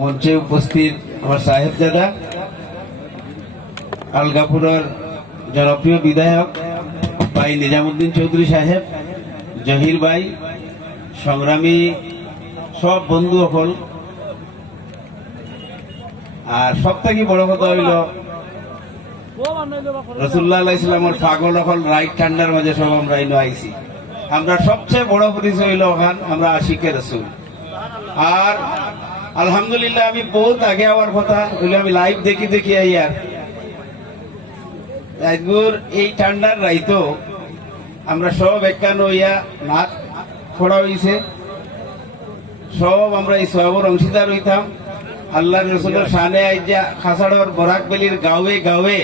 মঞ্চে উপস্থিত আমার সাহেব দাদা, আলগাপুরের জনপ্রিয় বিধায়ক ভাই নিজামুদ্দিন চৌধুরী সাহেব, জহির ভাই, সংগ্রামী সব বন্ধু সকল আর সব থেকে বড় কথা হইল রসুল্লাহ ইসলামের পাগল সকল রাইট ঠান্ডার মাঝে সব আমরা ইনো আইছি। আমরা সবচেয়ে বড় পরিচয় হইল ওখান, আমরা আশিকে রসুল। আর আলহামদুলিল্লাহ, আমি বহুত আগে হওয়ার কথা। আমি লাইভ দেখি দেখি আই আর এই ঠান্ডার রাইতো আমরা সব একান হইয়া নাচ খোড়া হইছে। সব আমরা এই সবর অংশীদার হইতাম। আল্লাহ রসুলের সানে আইজা খাসাড়র বরাক বেলির গাঁৱে গাঁৱে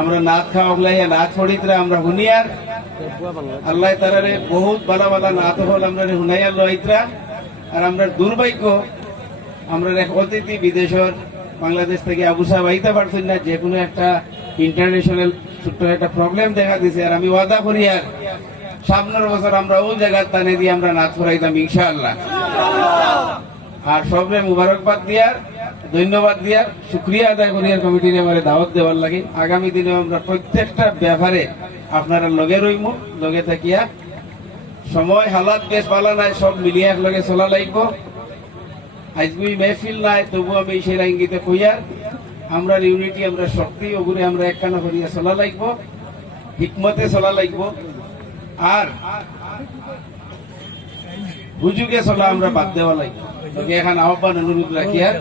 আমরা নাচ খাওয়া নাচ পড়িতরা আমরা হুনিয়ার। আল্লাহ তারারে বহুত বালা বালা নাচ হল আমরা হুনাইয়া লইতরা। আর আমরা দুর্ভাগ্য আমরা এক অতিথি বিদেশের বাংলাদেশ থেকে আবু সাহেব আইতে পারছেন না, যে কোনো একটা ইন্টারন্যাশনাল ছোট্ট একটা প্রবলেম দেখা দিছে। আর আমি ওয়াদা করি আর, সামনের বছর আমরা ওই জায়গার টানে দিয়ে আমরা নাচ করাইতাম, ইনশাআল্লাহ। আর সবরে মুবারকবাদ দিয়ার, ধন্যবাদ দিয়ার, শুক্রিয়া আদায় করি আর কমিটির আমার দাওয়াত দেওয়ার লাগে। আগামী দিনে আমরা প্রত্যেকটা ব্যাপারে আপনারা লগে রইম, লগে থাকিয়া। সময়, হালাত বেশ ভালো নাই, সব মিলিয়ে একলগে চলা লাগব। আজগুই মেহফিল নাই তবু আমি সেই কইয়ার আমরা ইউনিটি আমরা শক্তি, ওগুলো আমরা একখানা করিয়া চলা লাগব, হিকমতে চলা লাগব। আর চলা আমরা বাদ দেওয়া লাগবে। এখন আহ্বান অনুরোধ রাখি, আর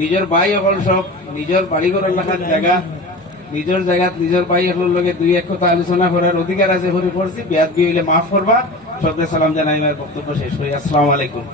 নিজের ভাই অকল সব, নিজের বাড়ি ঘরের লাখার জায়গা, নিজের জায়গাত নিজের ভাই এখন লগে দুই এক কথা আলোচনা করার অধিকার আছে হয়ে পড়ছি। বেয়াদ হইলে মাফ করবা সবকে সালাম জানাই আমার বক্তব্য শেষ করি আসসালামু আলাইকুম।